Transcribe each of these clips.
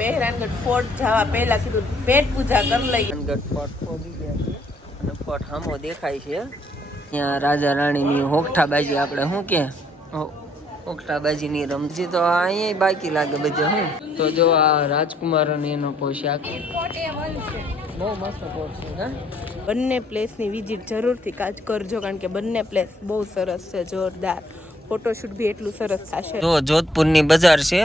મહેરાનગઢ fort જવા પહેલા કીધું પેટ પૂજા કરી લઈએ. મહેરાનગઢ ફોર્ટ પહોંચી ગયા છે અને ફોર્ટ સામો દેખાય છે. ત્યાં રાજા રાણીની હોકઠાબાજી આપણે શું કે હોકઠાબાજીની રમજી તો અહીંયા બાકી લાગે બધે. હું તો જો આ રાજકુમાર અને એનો પોશાક બહુ મસ્ત ફોર્ટ છે. હા, બંને પ્લેસની વિઝિટ જરૂરથી કાજ કરજો કારણ કે બંને પ્લેસ બહુ સરસ છે, જોરદાર. ફોટોશૂટ બી એટલું સરસ થશે. જો જોધપુરની બજાર છે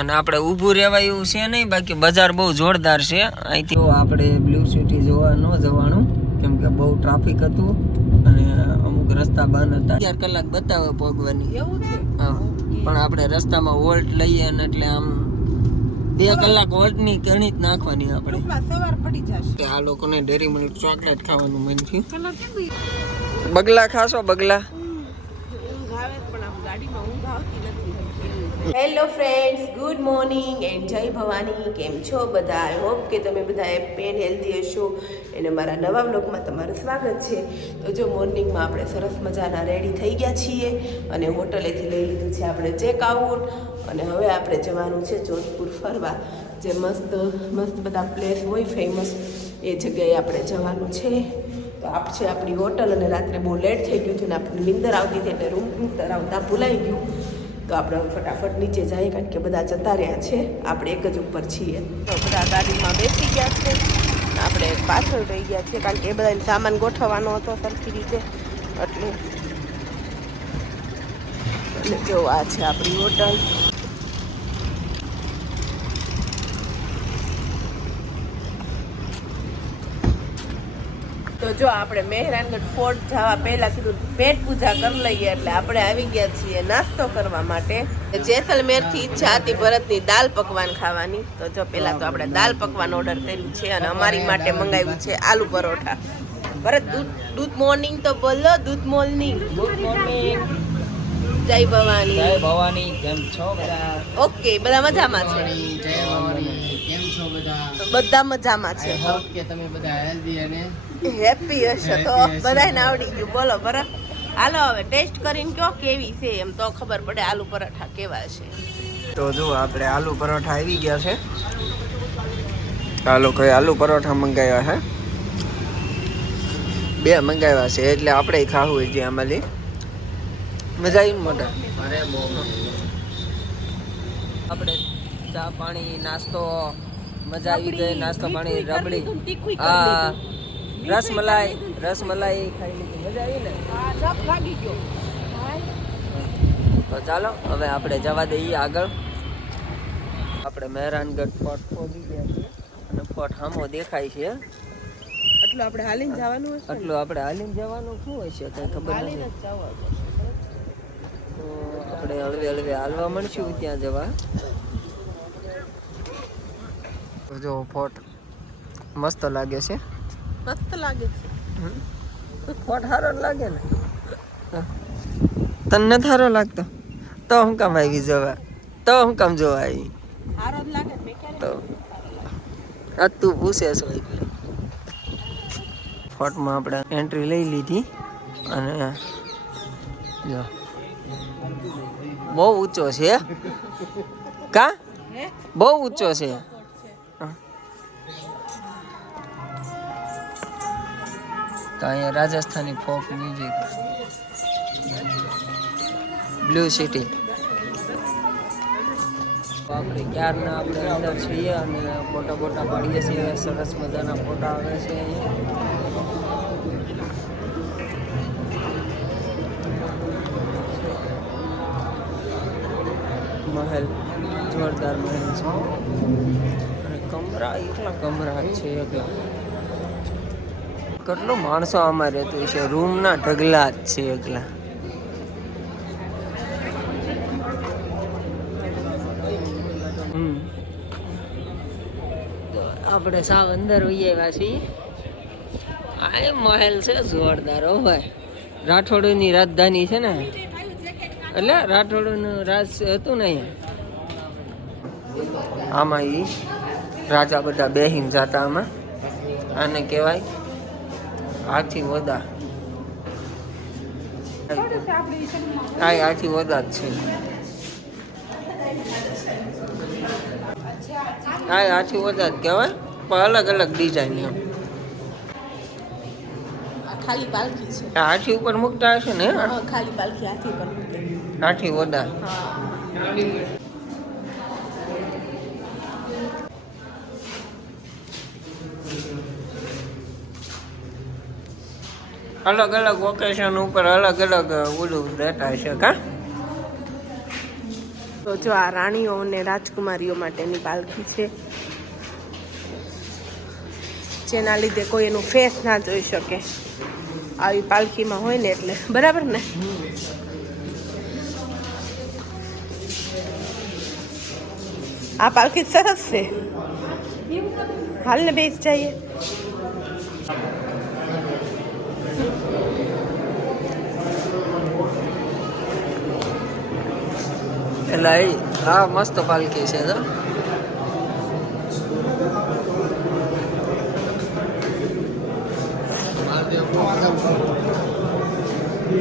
અને આપણે ઊભું રહેવાય એવું છે નહીં, બાકી બજાર બહુ જોરદાર છે. અહીંથી આપણે બ્લુ સિટી જોવા ન જવાનું કેમ કે બહુ ટ્રાફિક હતું અને અમુક રસ્તા બંધ હતા. 4 કલાક બતાવે પહોંચવાની એવું છે. હા, પણ આપણે રસ્તામાં વોલ્ટ લઈએ ને એટલે આમ 2 કલાક વોલ્ટની ગણિત નાખવાની આપણે. સવાર પડી જશે. આ લોકોને ડેરી મિલ્ક ચોકલેટ ખાવાનું મન થયું. બગલા ખાશો? બગલા hello friends, good morning and જય ભવાની. કેમ છો બધા? આઈ હોપ કે તમે બધા હેપી એન્ડ હેલ્ધી હશો અને મારા નવા બ્લોગમાં તમારું સ્વાગત છે. તો જો મોર્નિંગમાં આપણે સરસ મજાના રેડી થઈ ગયા છીએ અને હોટલેથી લઈ લીધું છે આપણે ચેકઆઉટ અને હવે આપણે જવાનું છે જોધપુર ફરવા. જે મસ્ત મસ્ત બધા પ્લેસ હોય ફેમસ એ જગ્યાએ આપણે જવાનું છે. તો આપ છે આપણી હોટલ અને રાત્રે બહુ લેટ થઈ ગયું હતું ને આપણને નીંદર આવતી હતી એટલે રૂમ આવતા ભૂલાઈ ગયું. તો આપણે ફટાફટ નીચે જઈએ કારણ કે બધા જતા રહ્યા છે, આપણે એક જ ઉપર છીએ. તો બધા ગાડીમાં બેસી ગયા છે, આપણે પાછળ રહી ગયા છે કારણ કે એ બધાને સામાન ગોઠવવાનો હતો સરખી રીતે એટલે. અને જો આ છે આપણી હોટલ. તો જો આપણે મહેરાનગઢ ફોર્ટ જવા પહેલા કીધું પેટ પૂજા કરી લઈએ એટલે આપણે આવી ગયા છીએ નાસ્તો કરવા માટે. જેસલમેરથી ઈચ્છા હતી ભરતની દાલ પકવાન ખાવાની. તો જો પહેલા તો આપણે દાલ પકવાન ઓર્ડર કર્યું છે અને અમારી માટે મંગાવ્યું છે આલુ પરોઠા. ભરત દૂધ મોર્નિંગ તો બોલો. દૂધ મોર્નિંગ. Good morning. જય ભવાની. જય ભવાની. કેમ છો બધા? ઓકે, બધા મજામાં છે. જય ભવાની. કેમ છો બધા? બધા મજામાં છે. ઓકે, તમે બધા હેલ્ધી અને હેપી હશે તો બધાને આવડી ગયું. બોલો ભરત, હાલો હવે ટેસ્ટ કરીને કયો કેવી છે, એમ તો ખબર પડે આલુ પરોઠા કેવા છે. તો જો આપણે આલુ પરોઠા આવી ગયા છે. આ લોકોએ આલુ પરોઠા મંગાવ્યા છે, 2 મંગાવ્યા છે એટલે આપણે ખાવું છે આમાંથી. મજા આવી મોટા? અરે બહુ. આપણે ચા પાણી નાસ્તો મજા આવી ગઈ. નાસ્તો પાણી રબડી રસમલાઈ ખાઈ લીધી. મજા આવી ને? તો ચાલો હવે આપણે જવા દઈએ આગળ. આપણે મહેરાનગઢ ફોર્ટ પહોંચી ગયા છીએ અને ફોર્ટ સામો દેખાય છે. એટલું આપણે હાલીને જવાનું હશે. એટલું આપણે હાલીને જવાનું શું હશે કઈ ખબર નથી. તો આપણે હળવે હાલવા મળશું ત્યાં જવા. તો જો ફોર્ટ મસ્ત લાગે છે. મસ્ત લાગે છે. ફોર્ટ સારો લાગે ને? તને નથી સારો લાગતો તો હું કામ આવી જવા? તો હું કામ જોવા આવી? સારો જ લાગે તો આ તું પૂછે છો એટલે. ફોર્ટમાં આપણે એન્ટ્રી લઈ લીધી અને જો બહુ ઊંચો છે. કા બહુ ઊંચો છે. તો અહીંયા Rajasthani folk music, blue city. આપણે ક્યારના આપણે અંદર છીએ અને ફોટા પાડીએ છીએ. સરસ મજાના ફોટા આવે છે. મહેલ, જોરદાર મહેલ છે અને કમરા એટલા કમરા છે. એકલા કેટલું માણસો આમાં રહેતું છે. રૂમના ઢગલા જ છે એકલા. આપણે સાવ અંદર વહી આવ્યા છીએ. આ મહેલ છે જોરદાર. હો ભાઈ, રાઠોડની રાજધાની છે ને, એટલે રાઠોડનું રાજ હતું ને અહીંયા. આમાં ઈ રાજા બધા બેહીને જાતા. આમાં આને કહેવાય હાથી ઓદા. હાથી ઓદા જ છે. હા હાથી ઓદા જ કહેવાય પણ અલગ અલગ ડિઝાઇન એમ ખાલી પાલખી છે હાથી ઉપર મૂકતા હશે ને ખાલી પાલખી હાથી ઉપર મૂકે હાથી ઓદા અલગ અલગ ઓકેશન ઉપર અલગ અલગ ઓલું રહેતા હશે કા તો જો આ રાણીઓ અને રાજકુમારીઓ માટેની પાલખી છે જેના લીધે કોઈ એનું ફેસ ના જોઈ શકે આવી પાલખીમાં હોય ને એટલે બરાબર ને આ પાલખી સરસ છે હાલ ને બેસ જઈએ એટલે આ મસ્ત પાલખી છે તો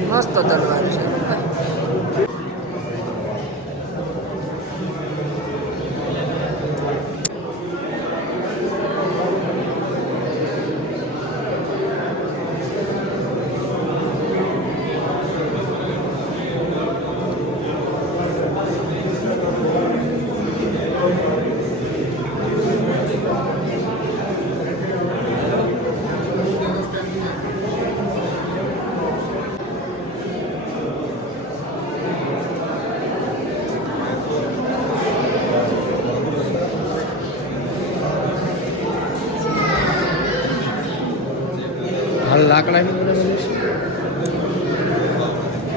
મસ્ત દરબાર છે લાકડાની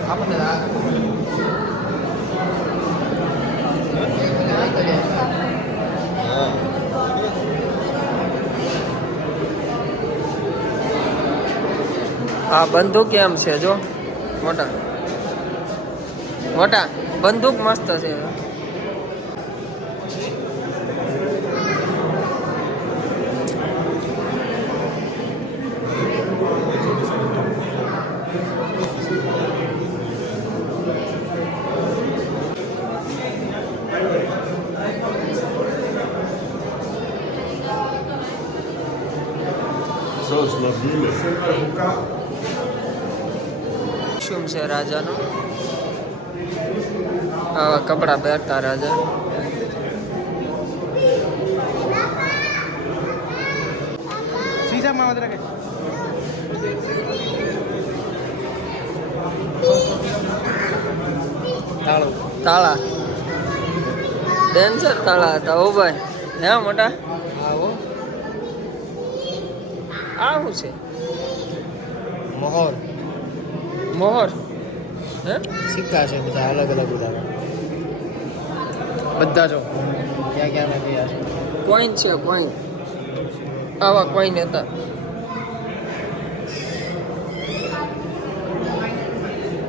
આપણે આ બંદૂક કેમ છે જો મોટા મોટા બંદૂક મસ્ત છે શું છે રાજાનો આવા કપડા પહેરતા રાજા શીશામાં વધારે તાળા ડેન્સર તાળા હતા ઓ ભાઈ હે મોટા આવો આ શું છે મોહર મોહર હે સિક્કા છે બધા અલગ અલગ બધા જો ક્યાં ક્યાં ગયા છે કોઈન છે કોઈન આવા કોઈન હતા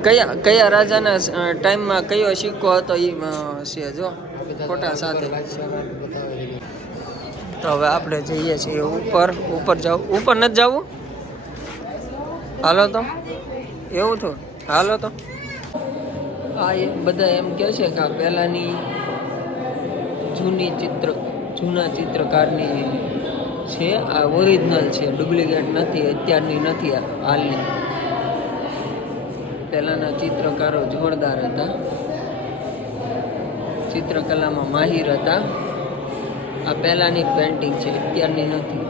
કયા કયા રાજાના ટાઈમમાં કયો સિક્કો હતો એ છે જો ફોટા સાથે તો હવે આપણે જઈએ છીએ ઉપર જાવ ઉપર નથી જવું હાલો તો એવું થયું હાલો તો આ બધા એમ કહે છે કે આ પહેલાંની જૂના ચિત્રકારની છે આ ઓરિજિનલ છે ડુપ્લિકેટ નથી અત્યારની નથી હાલની પહેલાંના ચિત્રકારો જોરદાર હતા ચિત્રકલામાં માહિર હતા આ પહેલાંની પેન્ટિંગ છે અત્યારની નથી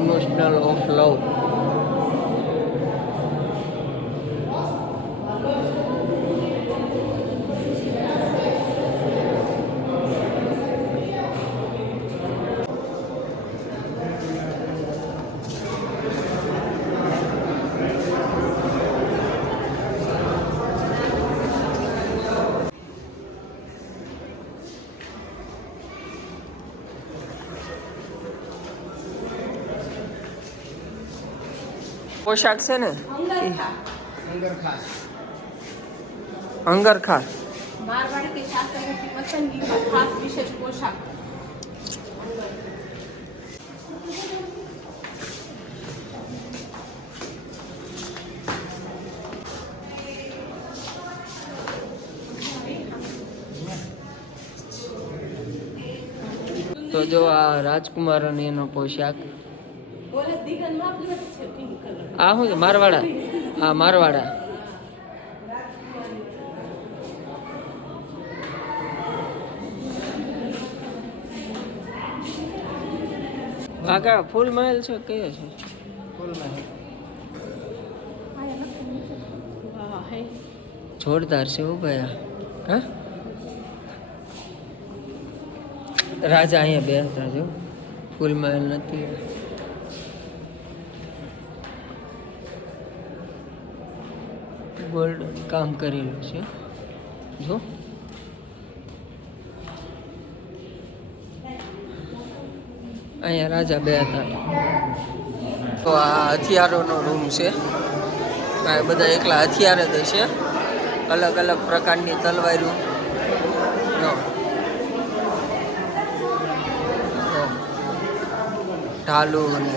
ઇમોશનલ ઓફ લવ પોશાક છે ને અંગરખા मारवाड़ी के शासकों की पसंदगी का खास विशेष पोशाक તો જો આ રાજકુમાર અને એનો પોશાક આ શું છે મારવાડા હા મારવાડા કાકા ફૂલ મહેલ છે કયો છે જોરદાર છે હો ભાઈ હા રાજા અહીંયા બેસતા જો ફૂલ મહેલ નથી ગોલ્ડ કામ કરેલું છે જો અહીંયા રાજા બે હતા તો આ હથિયારોનો રૂમ છે આ બધા એકલા હથિયાર જ છે અલગ અલગ પ્રકારની તલવારો ઢાલો અને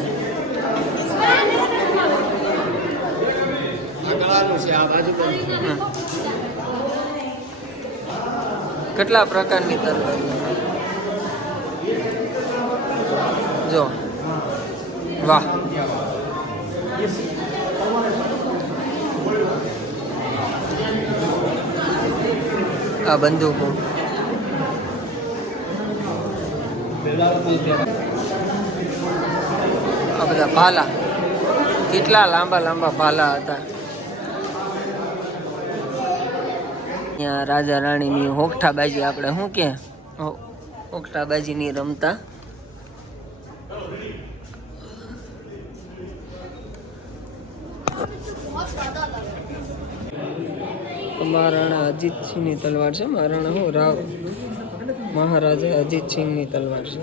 કેટલા પ્રકારની તલવારો જો વાહ આ બંદૂકો આ બધા ભાલા કેટલા લાંબા લાંબા ભાલા હતા અહીંયા રાજા રાણીની હોકઠાબાજી આપણે શું કે હોકઠાબાજીની રમતા મહારાણા અજીતસિંહની તલવાર છે મહારાણા હું રાવ મહારાજા અજીતસિંહની તલવાર છે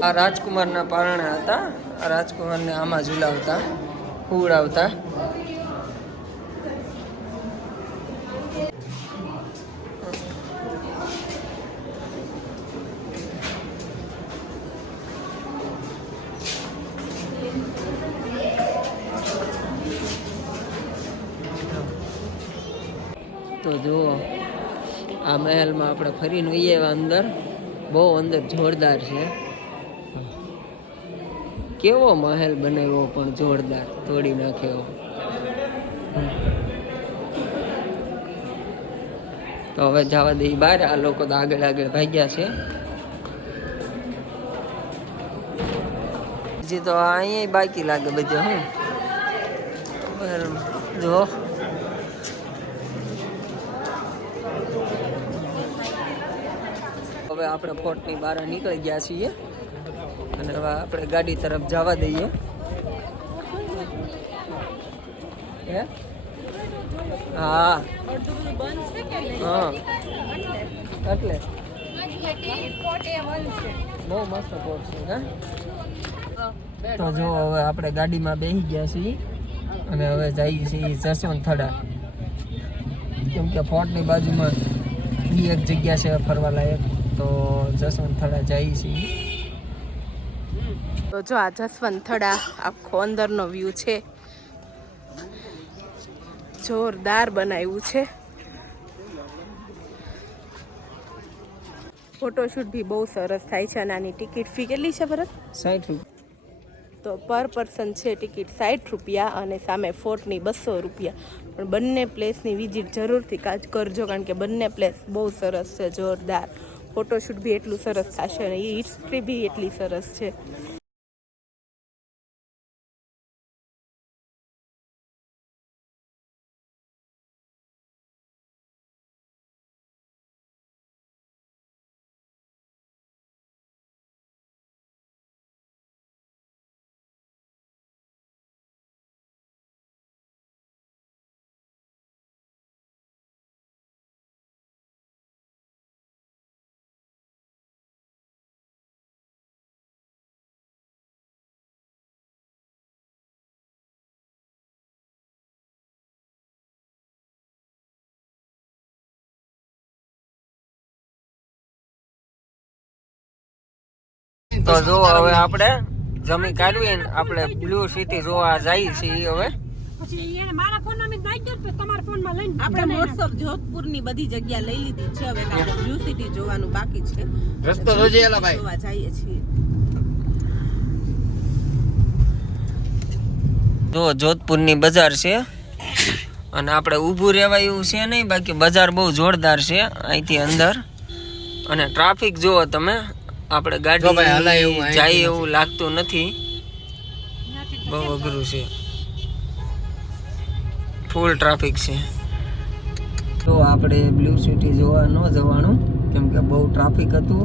આ રાજકુમારના પારણા હતા આ રાજકુમારને આમાં ઝુલાવતા ઉડાવતા તો જુઓ આ મહેલમાં આપણે ફરીને જઈએ અંદર બહુ અંદર જોરદાર છે કેવો મહેલ બનાવ્યો પણ જોરદાર તોડી નાખ્યો તો હવે જવા દઈ બહાર આ લોકો તો આગળ આગળ ભાગ્યા છે હજી તો અહીંયા બાકી લાગે બધે હું જો હવે આપણે ફોર્ટની બહાર નીકળી ગયા છીએ અને હવે આપણે ગાડી તરફ જવા દઈએ હા હા એટલે બહુ મસ્ત ફોર્ટ છે હા તો જો હવે આપણે ગાડીમાં બેસી ગયા છીએ અને હવે જઈએ છીએ જસવંત થડા કેમ કે ફોર્ટની બાજુમાં બી એક જગ્યા છે ફરવા લાયક તો જસવંત થડા જઈએ છીએ તો જો આ જસવંત થડા આખો અંદરનો વ્યૂ છે જોરદાર બનાવ્યું છે ફોટોશૂટ બી બહુ સરસ થાય છે અને આની ટિકિટ ફી કેટલી છે ભરત 60 તો પર પર્સન છે ટિકિટ 60 રૂપિયા અને સામે ફોર્ટની 200 રૂપિયા પણ બંને પ્લેસની વિઝિટ જરૂરથી કરજો કારણ કે બંને પ્લેસ બહુ સરસ છે જોરદાર ફોટોશૂટ બી એટલું સરસ થશે અને એ હિસ્ટ્રી બી એટલી સરસ છે તો જો હવે આપણે જમી કાઢવી આપણે બ્લુ સિટી જોવા જઈએ છીએ હવે આપણે મોસ્ટ ઓફ જોધપુરની બધી જગ્યા લઈ લીધી છે. હવે આપણે બ્લુ સિટી જોવાનું બાકી છે. રસ્તો જોજે એલા ભાઈ. જોવા જઈએ છીએ. જો જોધપુરની બજાર છે અને આપણે ઊભું રહેવાય એવું છે નહીં, બાકી બજાર બહુ જોરદાર છે અહીંથી અંદર. અને ટ્રાફિક જુઓ તમે, આપણે જો ભાઈ, હલાય એવું ગાડી અહીંથી જાય એવું લાગતું નથી, બહુ અઘરું છે, ફૂલ ટ્રાફિક છે. તો આપણે બ્લુ સિટી જોવા ન જવાનું, કેમ કે બહુ ટ્રાફિક હતું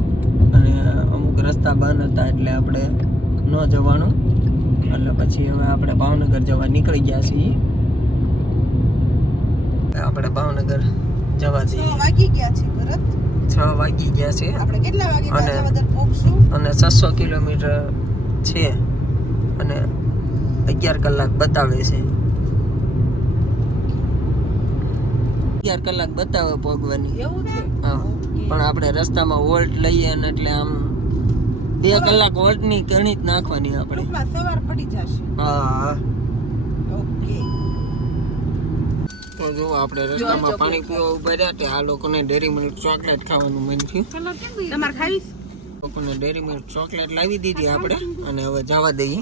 અને અમુક રસ્તા બંધ હતા, એટલે આપણે ન જવાનું. એટલે પછી હવે આપણે ભાવનગર જવા નીકળી ગયા છીએ. આપણે ભાવનગર જવા જઈએ. 6 વાગી ગયા છે ભરત. 6 વાગી ગયા છે આપણે કેટલા વાગે અને- ગાંધીનગર પહોંચશું? અને 600 કિલોમીટર છે અને 11 કલાક બતાવે છે. 11 કલાક બતાવે પહોંચવાની. એવું છે. હા, પણ આપણે રસ્તામાં વોલ્ટ લઈએ ને એટલે આમ 2 કલાક વોલ્ટની ગણિત નાખવાની આપણે. ટૂંકમાં સવાર પડી જશે. હા, ઓકે. તો જો આપણે રસ્તામાં પાણી પીવા ઉભા રહ્યા તે આ લોકોને ડેરી મિલ્ક ચોકલેટ ખાવાનું મન થયું. તમારે ખાવીશ? લોકોને ડેરી મિલ્ક ચોકલેટ લાવી દીધી આપણે અને હવે જવા દઈએ.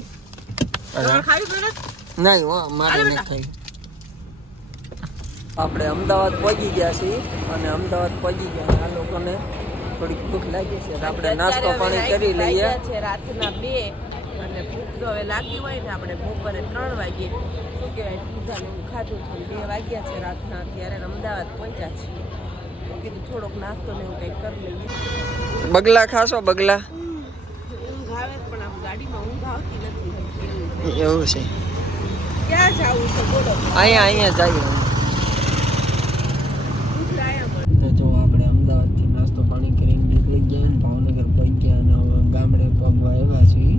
તમારે ખાવી ભરત? નહીં હો, મારે નહીં ખાઈ. આપણે અમદાવાદ પહોંચી ગયા છીએ અને અમદાવાદ પહોંચી ગયા આ લોકોને થોડીક ભૂખ લાગી છે, તો આપણે નાસ્તો પાણી કરી લઈએ. છે રાતના 2 અને ભૂખ તો હવે લાગી હોય ને આપણે બપોરે 3 વાગે શું કહેવાય પીઝા ને એવું ખાધું હતું. 2 વાગ્યા છે રાતના, ત્યારે અમદાવાદ પહોંચ્યા છીએ. તો કીધું થોડોક નાસ્તો ને એવું કંઈક કરી લઈએ. બગલા ખાશો? બગલા ઊંઘ આવે પણ આમ ગાડીમાં ઊંઘ આવતી નથી. એવું છે. ક્યાં જવું છે બોલો? અહીંયા જઈએ. ભૂખ લાયા મને. તો જો આપણે અમદાવાદથી નાસ્તો પાણી કરીને નીકળી ગયા ને ભાવનગર પહોંચી ગયા અને હવે ગામડે પગવા આવ્યા છીએ.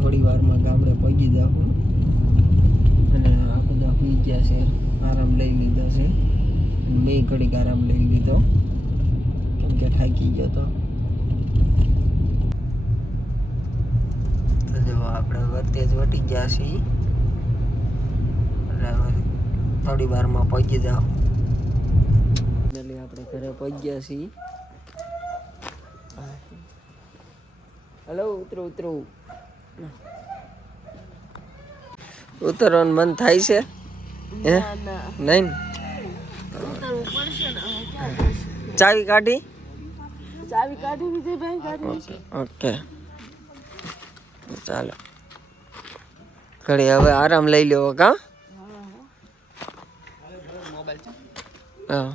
થોડી વારમાં ગામડે પહોંચી જાઉં અને આ બધા સુઈ ગયા છે, આરામ લઈ લીધો છે. મેં ઘડીક આરામ લઈ લીધો કેમ કે થાકી ગયો તો જો આપણે વચ્ચે જ વટી ગયા છીએ એટલે હવે થોડી વારમાં પહોંચી જાઉં. આપણે ઘરે પહોંચી ગયા છીએ. હલો, ઉતરો ઉતરવાનું મન થાય છે? હે નહીં? ચાવી કાઢી? ચાવી કાઢી વિજયભાઈ કાઢી. ઓકે, ચાલો ઘડી હવે આરામ લઈ લેવો કા. હા